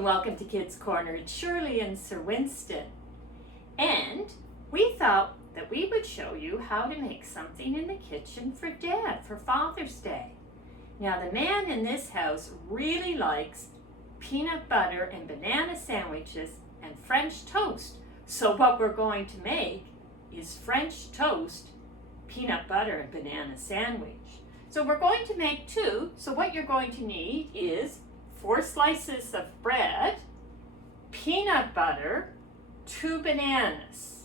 and welcome to Kids Corner. It's Shirley and Sir Winston. And we thought that we would show you how to make something in the kitchen for Dad for Father's Day. Now the man in this house really likes peanut butter and banana sandwiches and French toast. So what we're going to make is French toast, peanut butter and banana sandwich. So we're going to make two. So what you're going to need is 4 slices of bread, peanut butter, 2 bananas.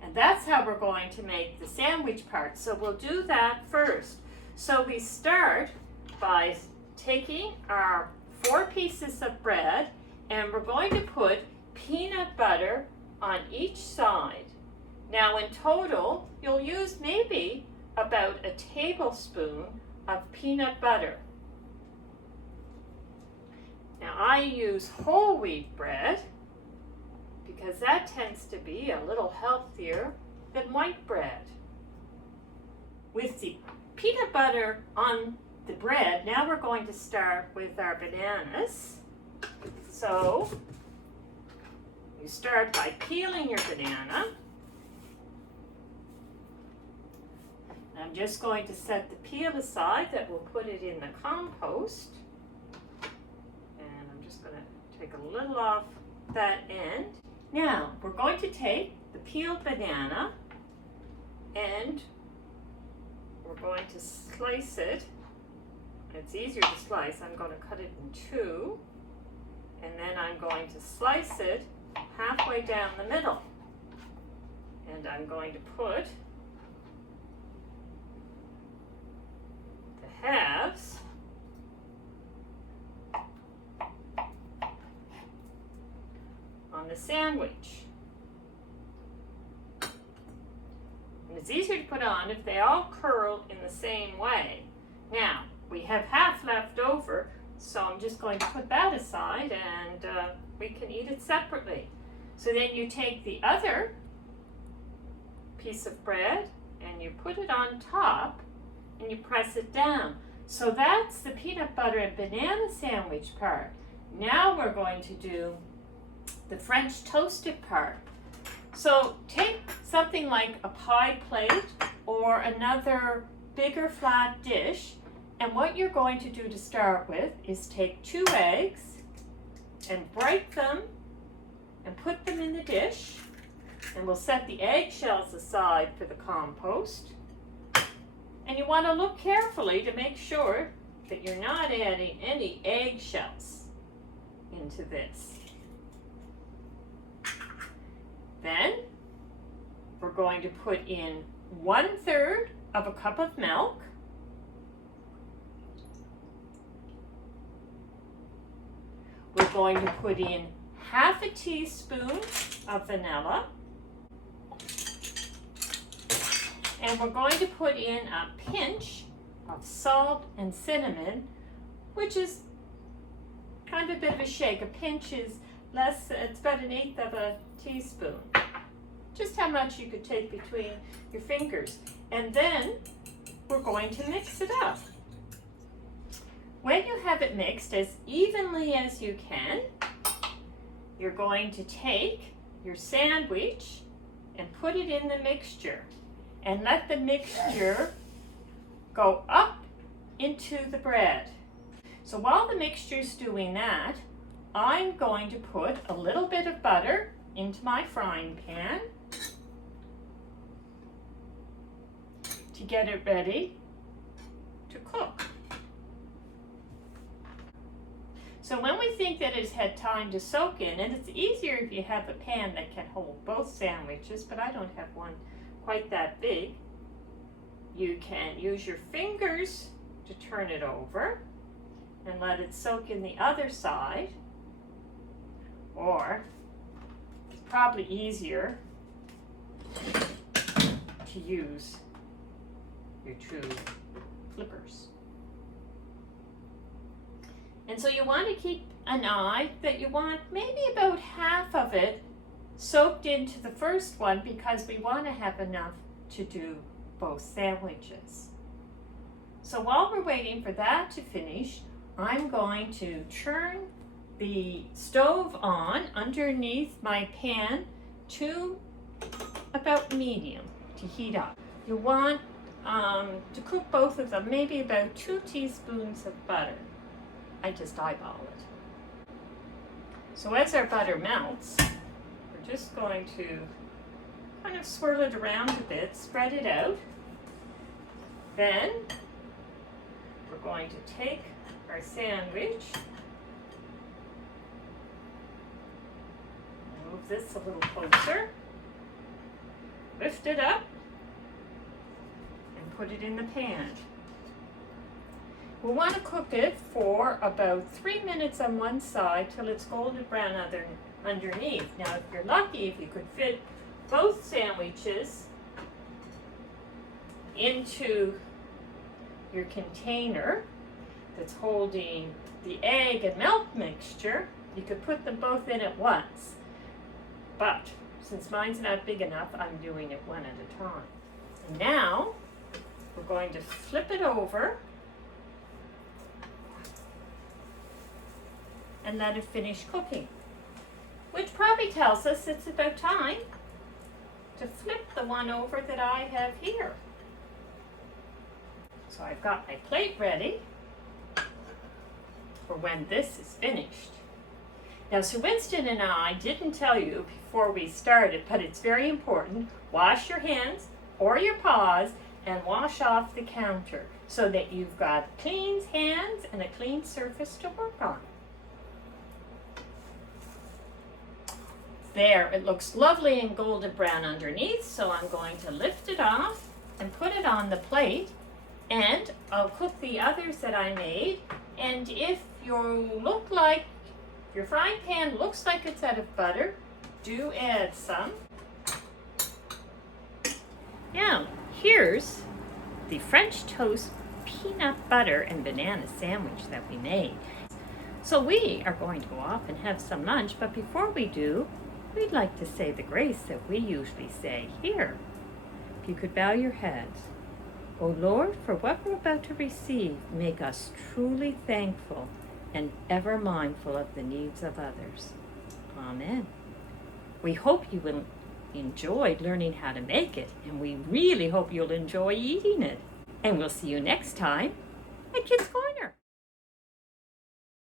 And that's how we're going to make the sandwich part. So we'll do that first. So we start by taking our 4 pieces of bread and we're going to put peanut butter on each side. Now in total, you'll use maybe about a tablespoon of peanut butter. Now I use whole wheat bread because that tends to be a little healthier than white bread. With the peanut butter on the bread, now we're going to start with our bananas. So you start by peeling your banana. I'm just going to set the peel aside, that we'll put it in the compost. And I'm just going to take a little off that end. Now, we're going to take the peeled banana and we're going to slice it. It's easier to slice. I'm going to cut it in 2. And then I'm going to slice it halfway down the middle. And I'm going to put the halves on the sandwich. And it's easier to put on if they all curl in the same way. Now, we have half left over, so I'm just going to put that aside and we can eat it separately. So then you take the other piece of bread and you put it on top and you press it down. So that's the peanut butter and banana sandwich part. Now we're going to do the French toasted part. So take something like a pie plate or another bigger flat dish, and what you're going to do to start with is take 2 eggs and break them and put them in the dish, and we'll set the eggshells aside for the compost. And you want to look carefully to make sure that you're not adding any eggshells into this. Then we're going to put in 1/3 of a cup of milk. We're going to put in 1/2 teaspoon of vanilla. And we're going to put in a pinch of salt and cinnamon, which is kind of a bit of a shake. A pinch is less, it's about 1/8 of a teaspoon. Just how much you could take between your fingers. And then we're going to mix it up. When you have it mixed as evenly as you can, you're going to take your sandwich and put it in the mixture. And let the mixture go up into the bread. So while the mixture's doing that, I'm going to put a little bit of butter into my frying pan to get it ready to cook. So when we think that it's had time to soak in, and it's easier if you have a pan that can hold both sandwiches, but I don't have one quite that big, you can use your fingers to turn it over and let it soak in the other side, or it's probably easier to use your 2 flippers. And so you want to keep an eye that you want maybe about half of it soaked into the first one, because we want to have enough to do both sandwiches. So while we're waiting for that to finish, I'm going to turn the stove on underneath my pan to about medium to heat up. You want to cook both of them, maybe about 2 teaspoons of butter. I just eyeball it. So as our butter melts, we're just going to kind of swirl it around a bit, spread it out. Then we're going to take our sandwich, move this a little closer, lift it up, and put it in the pan. We'll want to cook it for about 3 minutes on one side till it's golden brown underneath. Now, if you're lucky, if you could fit both sandwiches into your container that's holding the egg and milk mixture, you could put them both in at once. But since mine's not big enough, I'm doing it one at a time. And now we're going to flip it over and let it finish cooking, which probably tells us it's about time to flip the one over that I have here. So I've got my plate ready for when this is finished. Now, Sir Winston and I didn't tell you before we started, but it's very important. Wash your hands or your paws and wash off the counter so that you've got clean hands and a clean surface to work on. There, it looks lovely and golden brown underneath, so I'm going to lift it off and put it on the plate, and I'll cook the others that I made. And if your frying pan looks like it's out of butter, do add some. Now, here's the French toast peanut butter and banana sandwich that we made. So we are going to go off and have some lunch, but before we do, we'd like to say the grace that we usually say here. If you could bow your heads. O Lord, for what we're about to receive, make us truly thankful and ever mindful of the needs of others. Amen. We hope you will enjoyed learning how to make it, and we really hope you'll enjoy eating it. And we'll see you next time at Kids Go